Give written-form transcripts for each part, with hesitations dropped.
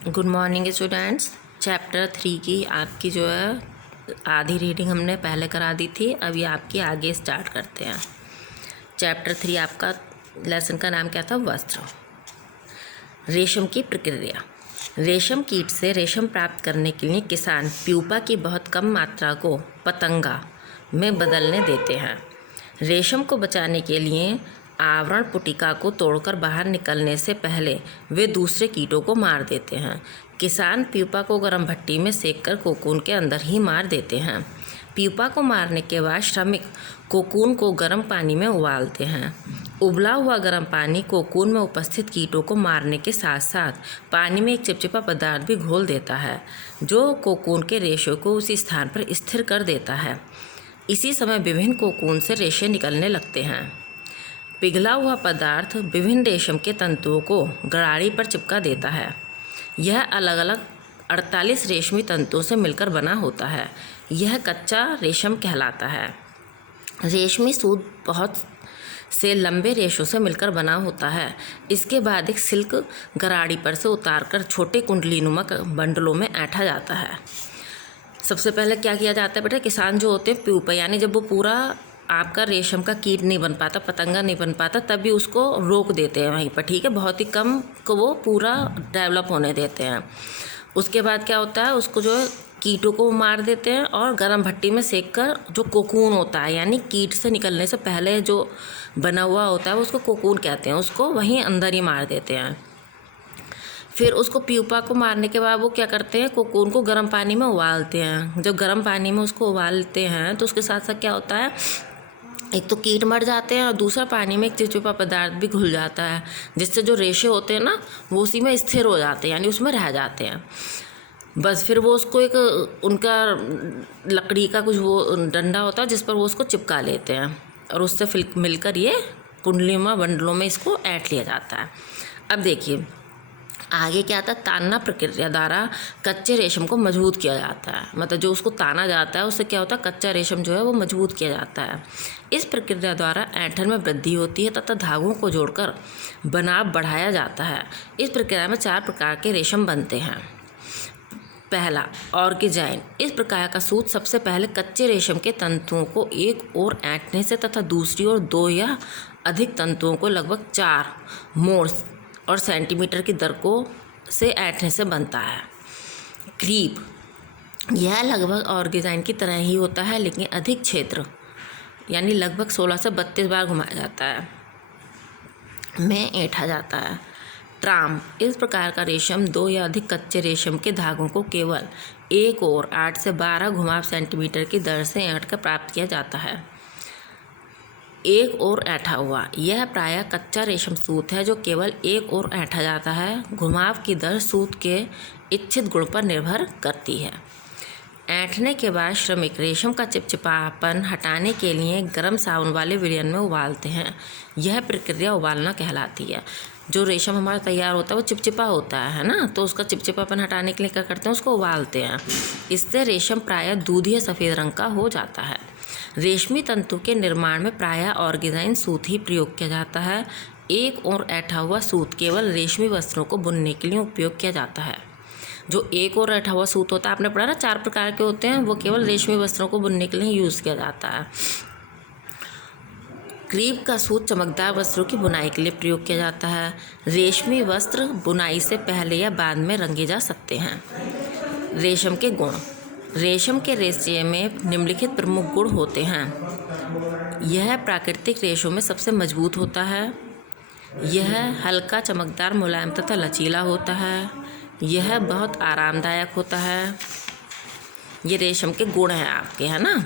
Good morning students. Chapter 3 की आपकी जो है आधी रीडिंग हमने पहले करा दी थी। अभी आपकी आगे स्टार्ट करते हैं। चैप्टर 3 आपका लेसन का नाम क्या था? वस्त्र। रेशम की प्रक्रिया। रेशम कीट से रेशम प्राप्त करने के लिए किसान प्यूपा की बहुत कम मात्रा को पतंगा में बदलने देते हैं। रेशम को बचाने के लिए आवरण पुटिका को तोड़कर बाहर निकलने से पहले वे दूसरे कीटों को मार देते हैं। किसान प्यूपा को गर्म भट्टी में सेककर कोकून के अंदर ही मार देते हैं। प्यूपा को मारने के बाद श्रमिक कोकून को गर्म पानी में उबालते हैं। उबला हुआ गर्म पानी कोकून में उपस्थित कीटों को मारने के साथ साथ पानी में एक चिपचिपा पदार्थ भी घोल देता है, जो कोकून के रेशों को उसी स्थान पर स्थिर कर देता है। इसी समय विभिन्न कोकून से रेशे निकलने लगते हैं। पिघला हुआ पदार्थ विभिन्न रेशम के तंतुओं को गराड़ी पर चिपका देता है। यह अलग अलग 48 रेशमी तंतुओं से मिलकर बना होता है। यह कच्चा रेशम कहलाता है। रेशमी सूत बहुत से लंबे रेशों से मिलकर बना होता है। इसके बाद एक सिल्क गराड़ी पर से उतारकर छोटे कुंडलीनुमा बंडलों में ऐंठा जाता है। सबसे पहले क्या किया जाता है बेटा? किसान जो होते हैं प्यूपा, यानी जब वो पूरा आपका रेशम का कीट नहीं बन पाता, पतंगा नहीं बन पाता, तभी उसको रोक देते हैं वहीं पर, ठीक है। बहुत ही कम को वो पूरा डेवलप होने देते हैं। उसके बाद क्या होता है, उसको जो है कीटों को मार देते हैं और गर्म भट्टी में सेक कर जो कोकून होता है, यानी कीट से निकलने से पहले जो बना हुआ होता है उसको कोकून कहते हैं, उसको वहीं अंदर ही मार देते हैं। फिर उसको प्यूपा को मारने के बाद वो क्या करते हैं, कोकून को गर्म पानी में उबालते हैं। जब गर्म पानी में उसको उबालते हैं तो उसके साथ साथ क्या होता है, एक तो कीट मर जाते हैं और दूसरा पानी में एक चिपचिपा पदार्थ भी घुल जाता है, जिससे जो रेशे होते हैं ना वो उसी में स्थिर हो जाते हैं, यानी उसमें रह जाते हैं। बस फिर वो उसको एक उनका लकड़ी का कुछ वो डंडा होता है जिस पर वो उसको चिपका लेते हैं और उससे फिर मिलकर ये कुंडलीनुमा बंडलों में इसको ऐंठ लिया जाता है। अब देखिए आगे क्या आता है, तानना प्रक्रिया द्वारा कच्चे रेशम को मजबूत किया जाता है। मतलब जो उसको ताना जाता है उससे क्या होता है, कच्चा रेशम जो है वो मजबूत किया जाता है। इस प्रक्रिया द्वारा ऐंठन में वृद्धि होती है तथा धागों को जोड़कर बनाव बढ़ाया जाता है। इस प्रक्रिया में 4 प्रकार के रेशम बनते हैं। पहला, ऑर्गेजाइन। इस प्रकार का सूत सबसे पहले कच्चे रेशम के तंतुओं को एक ओर ऐंठने से तथा दूसरी ओर 2 या अधिक तंतुओं को लगभग 4 मोर्स और सेंटीमीटर की दर को से ऐंठने से बनता है। क्रीप। यह लगभग ऑर्गेजाइन की तरह ही होता है, लेकिन अधिक क्षेत्र यानी लगभग 16 से 32 बार घुमाया जाता है में ऐंठा जाता है। ट्राम। इस प्रकार का रेशम 2 या अधिक कच्चे रेशम के धागों को केवल एक और 8 से 12 घुमाव सेंटीमीटर की दर से ऐंठ कर प्राप्त किया जाता है। एक ओर ऐंठा हुआ। यह प्रायः कच्चा रेशम सूत है जो केवल एक ओर ऐंठा जाता है। घुमाव की दर सूत के इच्छित गुण पर निर्भर करती है। ऐंठने के बाद श्रमिक रेशम का चिपचिपापन हटाने के लिए गर्म साबुन वाले विलयन में उबालते हैं। यह प्रक्रिया उबालना कहलाती है। जो रेशम हमारा तैयार होता है वो चिपचिपा होता है ना, तो उसका चिपचिपापन हटाने के लिए क्या करते हैं, उसको उबालते हैं। इससे रेशम प्रायः दूधिया सफ़ेद रंग का हो जाता है। रेशमी तंतु के निर्माण में प्रायः ऑर्गेजाइन सूत ही प्रयोग किया जाता है। एक और ऐंठा हुआ सूत केवल रेशमी वस्त्रों को बुनने के लिए उपयोग किया जाता है। जो एक और ऐंठा हुआ सूत होता है, आपने पढ़ा ना 4 प्रकार के होते हैं, वो केवल रेशमी वस्त्रों को बुनने के लिए यूज़ किया जाता है। क्रीप का सूत चमकदार वस्त्रों की बुनाई के लिए प्रयोग किया जाता है। रेशमी वस्त्र बुनाई से पहले या बाद में रंगे जा सकते हैं। रेशम के गुण। रेशम के रेशे में निम्नलिखित प्रमुख गुण होते हैं। यह प्राकृतिक रेशों में सबसे मजबूत होता है। यह हल्का, चमकदार, मुलायम तथा लचीला होता है। यह बहुत आरामदायक होता है। ये रेशम के गुण हैं आपके, है ना।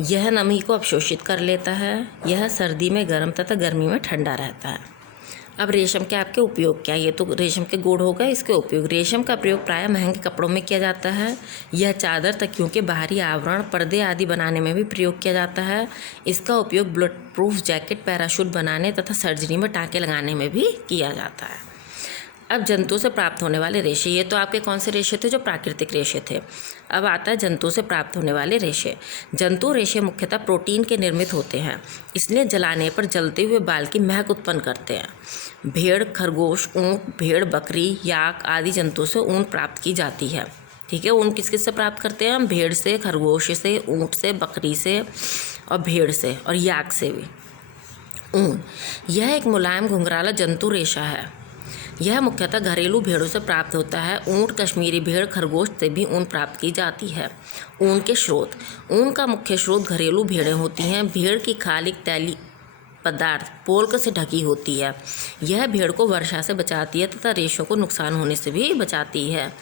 यह नमी को अवशोषित कर लेता है। यह सर्दी में गर्म तथा गर्मी में ठंडा रहता है। अब रेशम के आपके उपयोग क्या? ये तो रेशम के गुण हो गए। इसके उपयोग। रेशम का प्रयोग प्रायः महंगे कपड़ों में किया जाता है। यह चादर, तकियों के बाहरी आवरण, पर्दे आदि बनाने में भी प्रयोग किया जाता है। इसका उपयोग बुलेट प्रूफ जैकेट, पैराशूट बनाने तथा सर्जरी में टाँके लगाने में भी किया जाता है। अब जंतु से प्राप्त होने वाले रेशे, ये तो आपके कौन से रेशे थे, जो प्राकृतिक रेशे थे। अब आता है जंतु से प्राप्त होने वाले रेशे। जंतु रेशे मुख्यतः प्रोटीन के निर्मित होते हैं, इसलिए जलाने पर जलते हुए बाल की महक उत्पन्न करते हैं। भेड़, खरगोश, ऊँट, भेड़, बकरी, याक आदि जंतु से ऊन प्राप्त की जाती है। ठीक है, ऊन किस किस से प्राप्त करते हैं हम? भेड़ से, खरगोश से, ऊँट से, बकरी से और भेड़ से और याक से भी ऊन। यह एक मुलायम घुंघराला जंतु रेशा है। यह मुख्यतः घरेलू भेड़ों से प्राप्त होता है। ऊँट, कश्मीरी भेड़, खरगोश से भी ऊन प्राप्त की जाती है। ऊन के स्रोत। ऊन का मुख्य स्रोत घरेलू भेड़ें होती हैं। भेड़ की खाल एक तैलीय पदार्थ पोल्क से ढकी होती है। यह भेड़ को वर्षा से बचाती है तथा रेशों को नुकसान होने से भी बचाती है।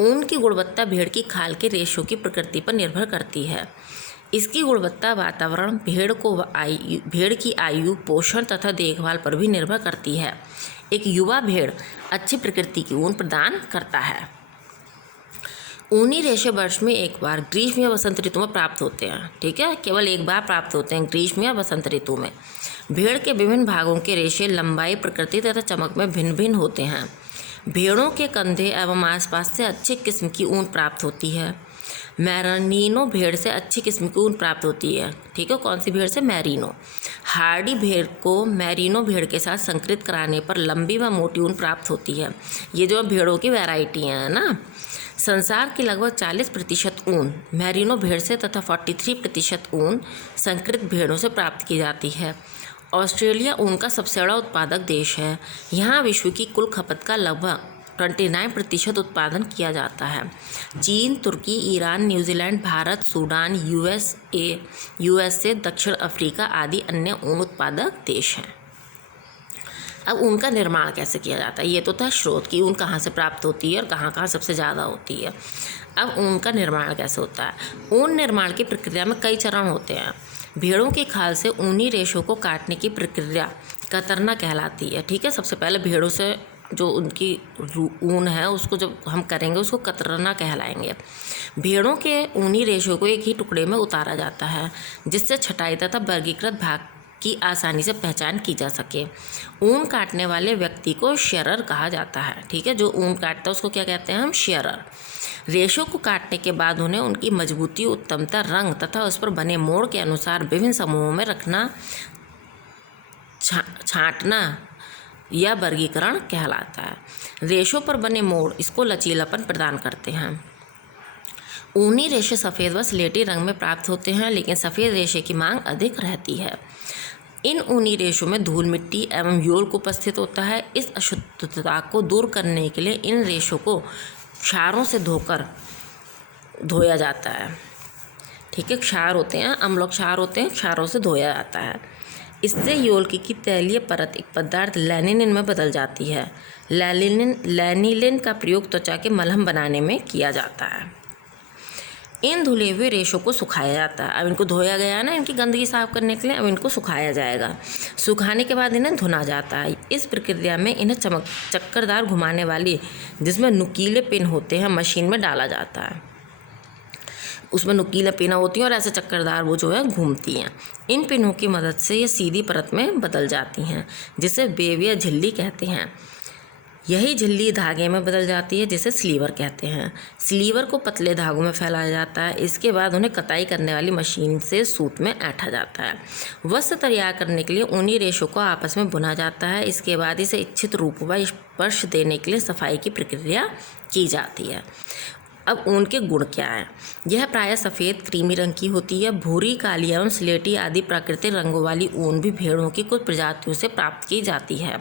ऊन की गुणवत्ता भेड़ की खाल के रेशों की प्रकृति पर निर्भर करती है। इसकी गुणवत्ता वातावरण, भेड़ की आयु, पोषण तथा देखभाल पर भी निर्भर करती है। एक युवा भेड़ अच्छी प्रकृति की ऊन प्रदान करता है। ऊनी रेशे वर्ष में एक बार ग्रीष्म या वसंत ऋतु में प्राप्त होते हैं। ठीक है, केवल एक बार प्राप्त होते हैं, ग्रीष्म या वसंत ऋतु में। भेड़ के विभिन्न भागों के रेशे लंबाई, प्रकृति तथा चमक में भिन्न भिन्न होते हैं। भेड़ों के कंधे एवं आसपास से अच्छी किस्म की ऊन प्राप्त होती है। मैरिनो भेड़ से अच्छी किस्म की ऊन प्राप्त होती है। ठीक है, कौन सी भेड़ से? मैरिनो। हार्डी भेड़ को मैरिनो भेड़ के साथ संकरित कराने पर लंबी व मोटी ऊन प्राप्त होती है। ये जो भेड़ों की वैरायटी हैं ना। संसार की लगभग 40% ऊन मैरिनो भेड़ से तथा 43% ऊन संकरित भेड़ों से प्राप्त की जाती है। ऑस्ट्रेलिया ऊन का सबसे बड़ा उत्पादक देश है। यहाँ विश्व की कुल खपत का लगभग 29% उत्पादन किया जाता है। चीन, तुर्की, Iran, New Zealand, Bharat, Sudan, USA, दक्षिण अफ्रीका आदि अन्य ऊन उत्पादक देश हैं। अब ऊन का निर्माण कैसे किया जाता है? ये तो था स्रोत की ऊन कहाँ से प्राप्त होती है और कहाँ कहाँ सबसे ज़्यादा होती है। अब ऊन का निर्माण कैसे होता है? ऊन निर्माण की प्रक्रिया में कई चरण होते हैं। भेड़ों की खाल से ऊनी रेशों को काटने की प्रक्रिया कतरना कहलाती है। ठीक है, सबसे पहले भेड़ों से जो उनकी ऊन है उसको जब हम करेंगे उसको कतरना कहलाएंगे। भेड़ों के ऊनी रेशों को एक ही टुकड़े में उतारा जाता है, जिससे छटाई तथा वर्गीकृत भाग की आसानी से पहचान की जा सके। ऊन काटने वाले व्यक्ति को शेयरर कहा जाता है। ठीक है, जो ऊन काटता है उसको क्या कहते हैं हम? शेयरर। रेशों को काटने के बाद उन्हें उनकी मजबूती, उत्तमता, रंग तथा उस पर बने मोड़ के अनुसार विभिन्न समूहों में रखना, छांटना या वर्गीकरण कहलाता है। रेशों पर बने मोड़ इसको लचीलापन प्रदान करते हैं। ऊनी रेशे सफ़ेद व स्लेटी रंग में प्राप्त होते हैं, लेकिन सफ़ेद रेशे की मांग अधिक रहती है। इन ऊनी रेशों में धूल मिट्टी एवं योल्क उपस्थित होता है। इस अशुद्धता को दूर करने के लिए इन रेशों को क्षारों से धोया जाता है। ठीक है, क्षार होते हैं, अम्ल क्षार होते हैं, क्षारों से धोया जाता है। इससे योल्क की तैलीय परत एक पदार्थ लैनिन में बदल जाती है। लैनिलिन का प्रयोग त्वचा के मलहम बनाने में किया जाता है। इन धुले हुए रेशों को सुखाया जाता है। अब इनको धोया गया है ना, इनकी गंदगी साफ करने के लिए अब इनको सुखाया जाएगा। सुखाने के बाद इन्हें धुना जाता है। इस प्रक्रिया में इन्हें चक्करदार घुमाने वाली, जिसमें नुकीले पिन होते हैं, मशीन में डाला जाता है। उसमें नुकीला पिना होती हैं और ऐसे चक्करदार वो जो है घूमती हैं। इन पिनों की मदद से ये सीधी परत में बदल जाती हैं, जिसे वेव या झिल्ली कहते हैं। यही झिल्ली धागे में बदल जाती है, जिसे स्लीवर कहते हैं। स्लीवर को पतले धागों में फैलाया जाता है। इसके बाद उन्हें कताई करने वाली मशीन से सूत में ऐंठा जाता है। वस्त्र तैयार करने के लिए ऊनी रेशों को आपस में बुना जाता है। इसके बाद इसे इच्छित रूप व स्पर्श देने के लिए सफाई की प्रक्रिया की जाती है। अब ऊन के गुण क्या हैं? यह प्रायः सफ़ेद क्रीमी रंग की होती है। भूरी, काली एवं स्लेटी आदि प्राकृतिक रंगों वाली ऊन भी भेड़ों की कुछ प्रजातियों से प्राप्त की जाती है।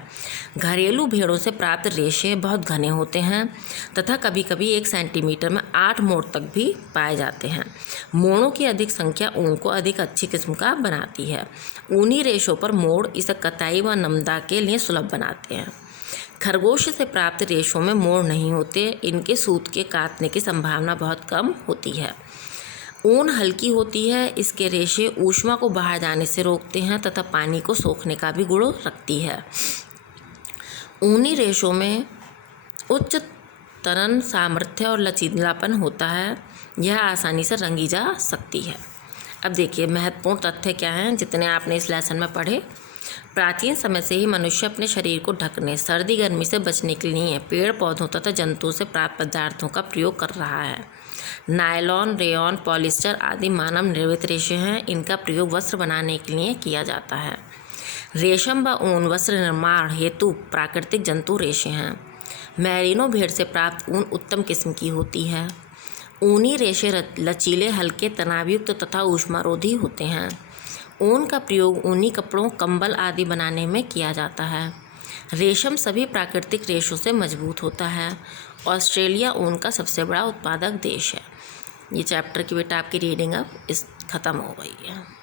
घरेलू भेड़ों से प्राप्त रेशे बहुत घने होते हैं तथा कभी कभी 1 सेंटीमीटर में 8 मोड़ तक भी पाए जाते हैं। मोड़ों की अधिक संख्या ऊन को अधिक अच्छी किस्म का बनाती है। ऊनी रेशों पर मोड़ इसे कताई व नमदा के लिए सुलभ बनाते हैं। खरगोश से प्राप्त रेशों में मोड़ नहीं होते। इनके सूत के काटने की संभावना बहुत कम होती है। ऊन हल्की होती है। इसके रेशे ऊष्मा को बाहर जाने से रोकते हैं तथा पानी को सोखने का भी गुण रखती है। ऊनी रेशों में उच्च तरण सामर्थ्य और लचीलापन होता है। यह आसानी से रंगी जा सकती है। अब देखिए महत्वपूर्ण तथ्य क्या हैं जितने आपने इस लेसन में पढ़े। प्राचीन समय से ही मनुष्य अपने शरीर को ढकने, सर्दी गर्मी से बचने के लिए पेड़ पौधों तथा जंतुओं से प्राप्त पदार्थों का प्रयोग कर रहा है। नायलॉन, रेयॉन, पॉलिस्टर आदि मानव निर्मित रेशे हैं। इनका प्रयोग वस्त्र बनाने के लिए किया जाता है। रेशम व ऊन वस्त्र निर्माण हेतु प्राकृतिक जंतु रेशे हैं। मैरिनो भेड़ से प्राप्त ऊन उत्तम किस्म की होती है। ऊनी रेशे लचीले, हल्के, तनावयुक्त तथा ऊष्मारोधी होते हैं। ऊन का प्रयोग ऊनी कपड़ों, कंबल आदि बनाने में किया जाता है। रेशम सभी प्राकृतिक रेशों से मजबूत होता है। ऑस्ट्रेलिया ऊन का सबसे बड़ा उत्पादक देश है। ये चैप्टर की बेटा आपकी रीडिंग अब खत्म हो गई है।